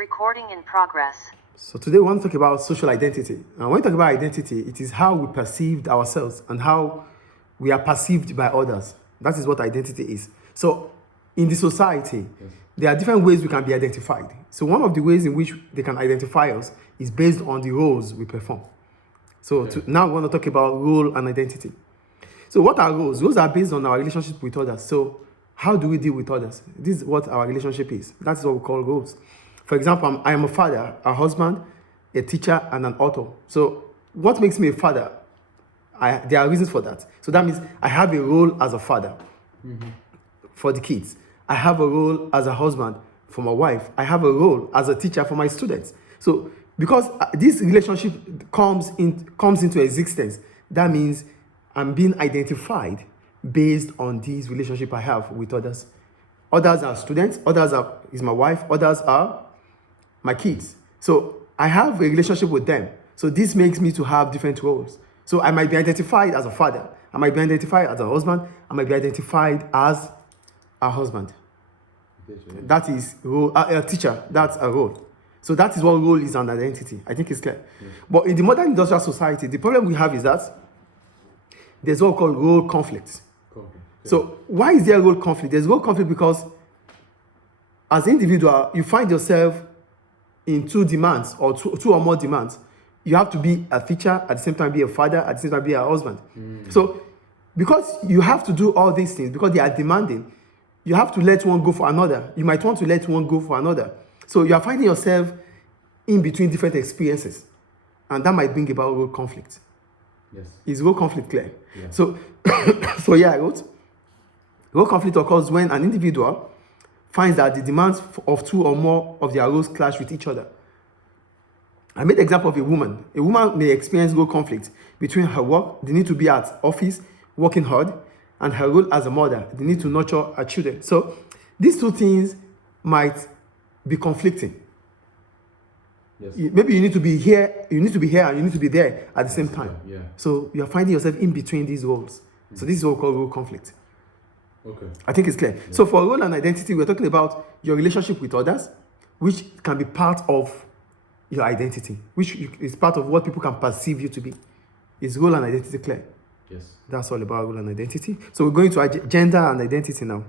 Recording in progress. So today we want to talk about social identity. And when we talk about identity, it is how we perceived ourselves and how we are perceived by others. That is what identity is. So in the society, there are different ways we can be identified. So one of the ways in which they can identify us is based on the roles we perform. So now we want to talk about role and identity. So what are roles? Roles are based on our relationship with others. So how do we deal with others? This is what our relationship is. That's what we call roles. For example, I am a father, a husband, a teacher, and an author. So what makes me a father? There are reasons for that. So that means I have a role as a father for the kids. I have a role as a husband for my wife. I have a role as a teacher for my students. So because this relationship comes into existence, that means I'm being identified based on this relationship I have with others. Others are students, is my wife, others are my kids. So I have a relationship with them. So this makes me to have different roles. So I might be identified as a father. I might be identified as a husband. I might be identified as a husband. That is role. A teacher, that's a role. So that is what role is and identity. I think it's clear. Yes. But in the modern industrial society, the problem we have is that there's what we call role conflict. So why is there role conflict? There's role conflict because as an individual, you find yourself in two demands or two or more demands. You have to be a teacher, at the same time be a father, at the same time be a husband. So because you have to do all these things, because they are demanding, you have to let one go for another. You might want to let one go for another. So you are finding yourself in between different experiences. And that might bring about role conflict. Yes. Is role conflict clear? Yeah. So, I wrote, role conflict occurs when an individual finds that the demands of two or more of their roles clash with each other. I made the example of a woman. A woman may experience role conflict between her work, the need to be at office, working hard, and her role as a mother, the need to nurture her children. So these two things might be conflicting. Yes. Maybe you need to be here, and you need to be there at the same time. Yeah. So you're finding yourself in between these roles. So this is what we call role conflict. Okay. I think it's clear. Yeah. So for role and identity, we're talking about your relationship with others, which can be part of your identity, which is part of what people can perceive you to be. Is role and identity clear? Yes. That's all about role and identity. So we're going to gender and identity now.